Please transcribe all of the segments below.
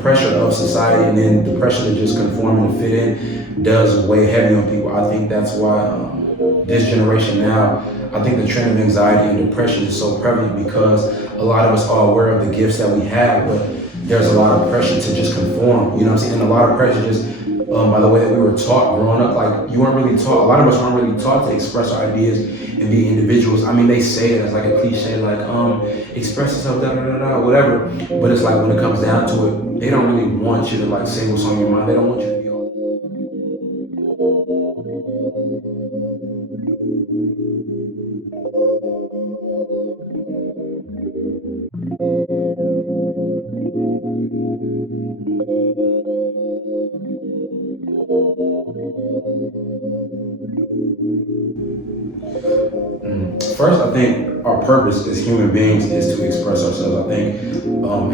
pressure of society and then the pressure to just conform and fit in does weigh heavy on people. I think that's why this generation now, I think the trend of anxiety and depression is so prevalent because a lot of us are aware of the gifts that we have, but there's a lot of pressure to just conform, you know what I'm saying? And a lot of pressure just by the way that we were taught growing up, like you weren't really taught, a lot of us weren't really taught to express our ideas and be individuals. I mean, they say it as like a cliche, like, express yourself, da da da da, whatever. But it's like when it comes down to it, they don't really want you to like say what's on your mind. They don't want you to be all. First, I think our purpose as human beings is to express ourselves. I think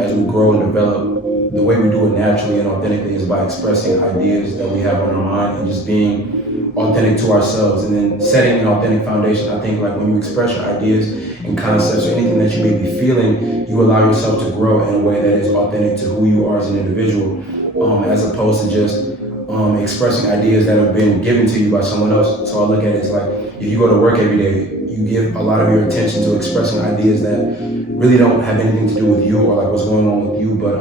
as we grow and develop, the way we do it naturally and authentically is by expressing ideas that we have on our mind and just being authentic to ourselves and then setting an authentic foundation. I think like when you express your ideas and concepts or anything that you may be feeling, you allow yourself to grow in a way that is authentic to who you are as an individual, as opposed to just expressing ideas that have been given to you by someone else. So I look at it as like if you go to work every day, you give a lot of your attention to expressing ideas that really don't have anything to do with you or like what's going on with you. But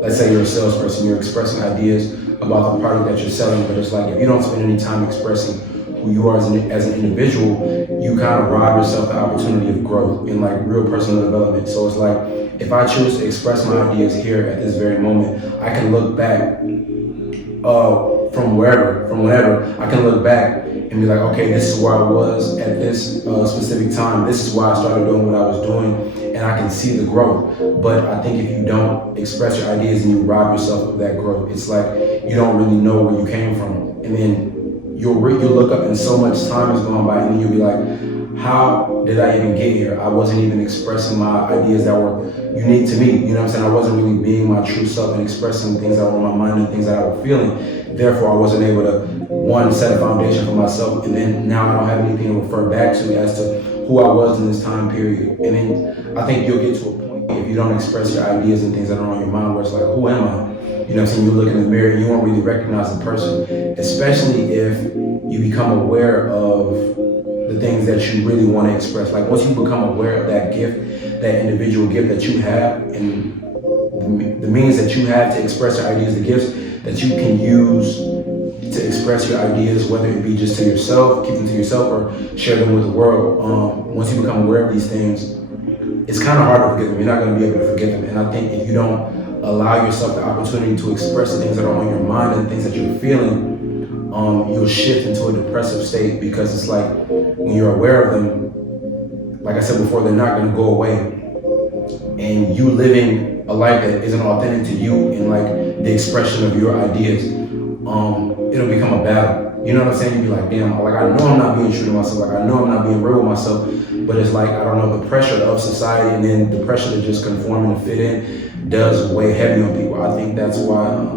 let's say you're a salesperson, you're expressing ideas about the product that you're selling, but it's like if you don't spend any time expressing who you are as an individual, you kind of rob yourself the opportunity of growth in like real personal development. So it's like if I choose to express my ideas here at this very moment, I can look back from whenever, I can look back and be like, okay, this is where I was at this specific time. This is why I started doing what I was doing, and I can see the growth. But I think if you don't express your ideas and you rob yourself of that growth, it's like you don't really know where you came from, and then you'll look up and so much time has gone by, and then you'll be like, how did I even get here? I wasn't even expressing my ideas that were unique to me. You know what I'm saying? I wasn't really being my true self and expressing things that were on my mind and things that I was feeling. Therefore, I wasn't able to, one, set a foundation for myself, and then now I don't have anything to refer back to as to who I was in this time period. And then I think you'll get to a point if you don't express your ideas and things that are on your mind where it's like, who am I? You know what I'm saying? You look in the mirror and you won't really recognize the person, especially if you become aware of the things that you really want to express. Like once you become aware of that gift, that individual gift that you have, and the means that you have to express your ideas, the gifts that you can use to express your ideas, whether it be just to yourself, keep them to yourself, or share them with the world. Once you become aware of these things, it's kind of hard to forget them. You're not going to be able to forget them. And I think if you don't allow yourself the opportunity to express the things that are on your mind and the things that you're feeling, you'll shift into a depressive state because it's like when you're aware of them, like I said before, they're not going to go away. And you living a life that isn't authentic to you in like the expression of your ideas, it'll become a battle. You know what I'm saying? You'll be like, damn, like I know I'm not being true to myself, like I know I'm not being real with myself, but it's like, I don't know, the pressure of society and then the pressure to just conform and fit in does weigh heavy on people. I think that's why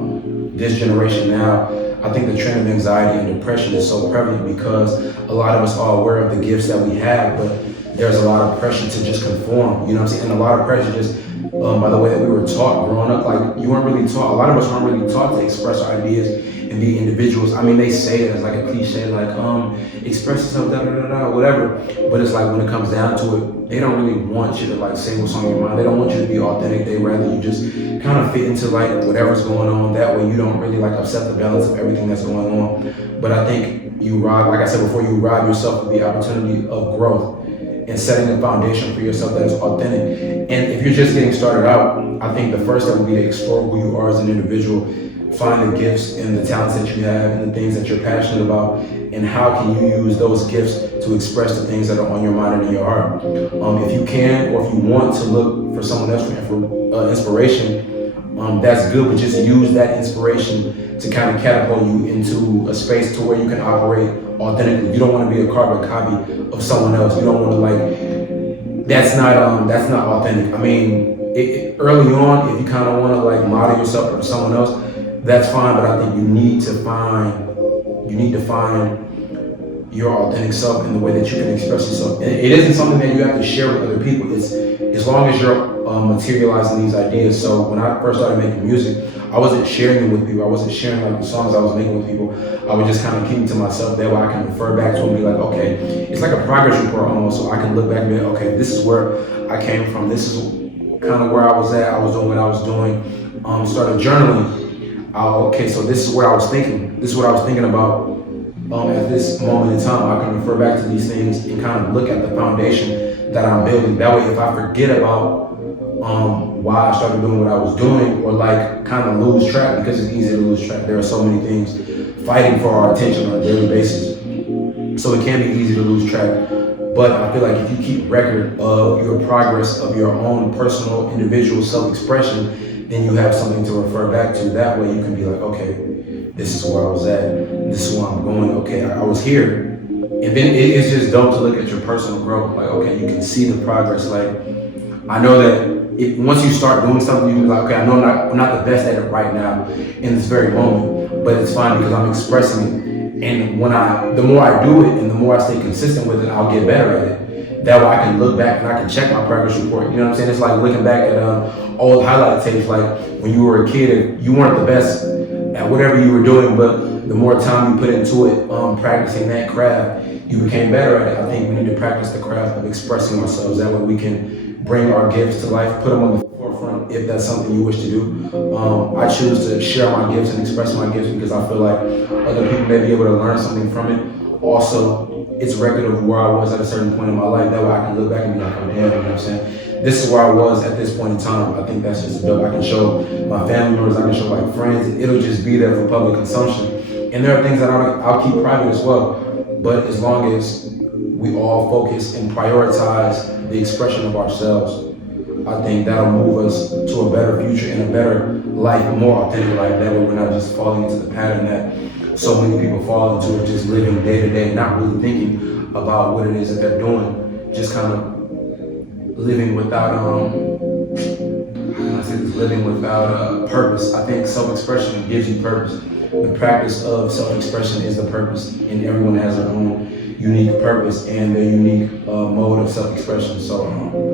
this generation now, I think the trend of anxiety and depression is so prevalent because a lot of us are aware of the gifts that we have, but there's a lot of pressure to just conform, you know what I'm saying? And a lot of pressure just by the way that we were taught growing up, like you weren't really taught, a lot of us weren't really taught to express our ideas and be individuals. I mean, they say it as like a cliche, like, express yourself, da da da da, whatever. But it's like when it comes down to it, they don't really want you to like say what's on your mind. They don't want you to be authentic. They rather you just kind of fit into like whatever's going on. That way you don't really like upset the balance of everything that's going on. But I think you rob, like I said before, you rob yourself of the opportunity of growth and setting a foundation for yourself that is authentic. And if you're just getting started out, I think the first step would be to explore who you are as an individual, find the gifts and the talents that you have and the things that you're passionate about, and how can you use those gifts to express the things that are on your mind and in your heart. If you can, or if you want to look for someone else for inspiration, that's good, but just use that inspiration to kind of catapult you into a space to where you can operate authentically. You don't want to be a carbon copy of someone else. You don't want to like, that's not authentic. I mean, early on, if you kind of want to like model yourself after someone else, that's fine, but I think you need to find your authentic self in the way that you can express yourself. And it isn't something that you have to share with other people. It's as long as you're materializing these ideas. So when I first started making music, I wasn't sharing them with people. I wasn't sharing like the songs I was making with people. I would just kind of keep them to myself. That way I can refer back to them and be like, okay, it's like a progress report almost. So I can look back and be like, okay, this is where I came from. This is kind of where I was at. I was doing what I was doing. Started journaling. Okay, so this is where I was thinking. This is what I was thinking about at this moment in time. I can refer back to these things and kind of look at the foundation that I'm building. That way, if I forget about why I started doing what I was doing, or like kind of lose track, because it's easy to lose track. There are so many things fighting for our attention on a daily basis. So it can be easy to lose track. But I feel like if you keep record of your progress, of your own personal, individual self-expression, then you have something to refer back to. That way you can be like, okay, this is where I was at. This is where I'm going. Okay, I was here. And then it's just dope to look at your personal growth. Like, okay, you can see the progress. Like, I know that once you start doing something, you can be like, okay, I know I'm not the best at it right now in this very moment, but it's fine because I'm expressing it. And the more I do it and the more I stay consistent with it, I'll get better at it. That way I can look back and I can check my progress report. You know what I'm saying? It's like looking back at old highlight tapes, like when you were a kid, you weren't the best at whatever you were doing, but the more time you put into it, practicing that craft, you became better at it. I think we need to practice the craft of expressing ourselves. That way we can bring our gifts to life, put them on the forefront if that's something you wish to do. I choose to share my gifts and express my gifts because I feel like other people may be able to learn something from it. Also, it's record of where I was at a certain point in my life. That way I can look back and be like, oh damn, you know what I'm saying? This is where I was at this point in time. I think that's just dope. I can show my family members, I can show like friends. It'll just be there for public consumption. And there are things that I'll keep private as well. But as long as we all focus and prioritize the expression of ourselves, I think that'll move us to a better future and a better life, a more authentic life. That way we're not just falling into the pattern that so many people fall into, of just living day to day, not really thinking about what it is that they're doing, just kind of living without, how can I say this, living without purpose. I think self-expression gives you purpose. The practice of self-expression is the purpose, and everyone has their own unique purpose and their unique mode of self-expression. So,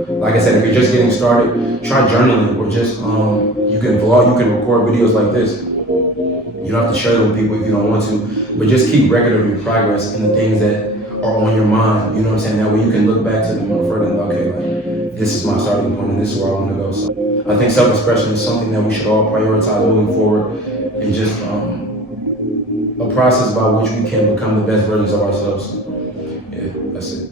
like I said, if you're just getting started, try journaling, or just you can vlog, you can record videos like this. You don't have to share them with people if you don't want to, but just keep record of your progress and the things that are on your mind. You know what I'm saying? That way you can look back to them and refer to them. Okay, like this is my starting point, and this is where I want to go. So, I think self-expression is something that we should all prioritize moving forward, and just a process by which we can become the best versions of ourselves. Yeah, that's it.